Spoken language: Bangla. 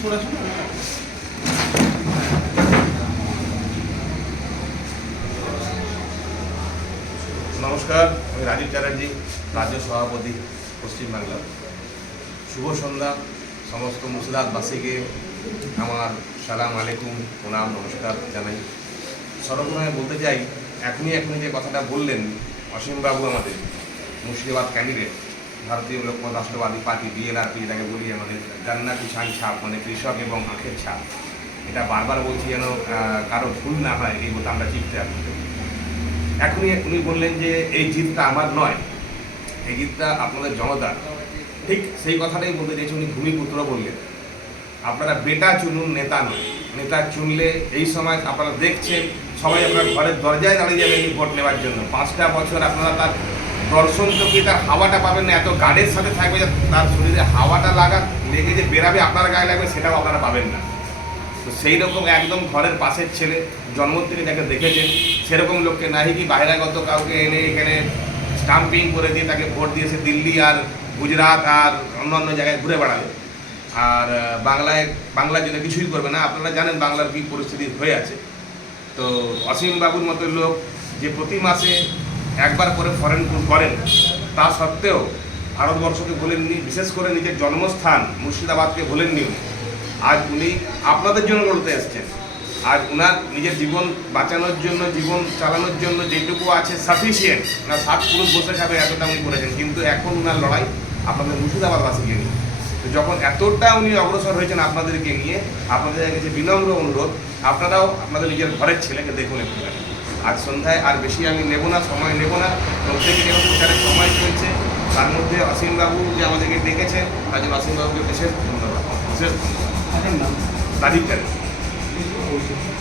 নমস্কার, আমি রাজীব চ্যাটার্জি, রাজ্য সভাপতি পশ্চিমবাংলা। শুভ সন্ধ্যা। সমস্ত মুর্শিদাবাদবাসীকে আমার সালাম আলাইকুম, প্রণাম, নমস্কার জানাই। সর্বপ্রথমে বলতে চাই, এখনই যে কথাটা বললেন অসীমবাবু, আমাদের মুর্শিদাবাদ ক্যান্ডিডেট, ভারতীয় লোকমত রাষ্ট্রবাদী পার্টি বিএলআরপি, এটাকে বলি আমাদের জান্নাতি শান ছাপ, মানে কৃষক এবং আখের ছাপ। এটা বারবার বলছি যেন কারো ভুল না হয় এই বোতামটা চিপতে। এখনই উনি বললেন যে এই জিতটা আমার নয়, এই জিতটা আপনাদের জনতার। ঠিক সেই কথাটাই বলতে চাইছি। উনি ভূমিপুত্র বললেন, আপনারা বেটা চুনুন, নেতা নয়। নেতা চুনলে এই সময় আপনারা দেখছেন সবাই আপনার ঘরের দরজায় দাঁড়িয়ে যাবেন এই ভোট নেওয়ার জন্য। 5টা বছর আপনারা তার দর্শন চোখে তার হাওয়াটা পাবেন না। এত গার্ডের সাথে থাকবে যে তার শরীরে হাওয়াটা লেগে যে বেরাবে আপনার গায়ে লাগবে, সেটাও আপনারা পাবেন না। তো সেই রকম একদম ঘরের পাশের ছেলে, জন্ম থেকে যাকে দেখেছেন সেরকম লোককে নাহি কি বাহিরাগত কাউকে এনে এখানে স্টাম্পিং করে দিয়ে তাকে ভোট দিয়েছে দিল্লি আর গুজরাট আর অন্যান্য জায়গায় ঘুরে বেড়াবে, আর বাংলার জন্য কিছুই করবে না। আপনারা জানেন বাংলার কী পরিস্থিতি হয়ে আছে। তো অসীম বাবুর মতো লোক যে প্রতি মাসে একবার করে ফরেন ট্যুর করেন, তা সত্ত্বেও ভারতবর্ষকে ভোলেননি, বিশেষ করে নিজের জন্মস্থান মুর্শিদাবাদকে ভোলেননি। আজ উনি আপনাদের জন্য লড়তে এসছেন। আজ উনার নিজের জীবন বাঁচানোর জন্য, জীবন চালানোর জন্য যেটুকু আছে সাফিসিয়েন্ট, ওনার 7 পুরুষ বসে খাবে এতটা উনি করেছেন। কিন্তু এখন উনার লড়াই আপনাদের মুর্শিদাবাদবাসীকে নিয়ে। তো যখন এতটা উনি অগ্রসর হয়েছেন আপনাদেরকে নিয়ে, আপনাদের কাছে বিনম্র অনুরোধ, আপনারাও আপনাদের নিজের ঘরের ছেলেকে দেখুন একটু। আজ সন্ধ্যায় আর বেশি আমি নেব না, সময় নেব না। প্রত্যেকে যেহেতু প্রচারের সময় চলছে, তার মধ্যে অসীমবাবু যে আমাদেরকে ডেকেছেন, তার জন্য অসীমবাবুকে বিশেষ ধন্যবাদ। বিশেষ ধন্যবাদ। রাজীব চ্যাটার্জি।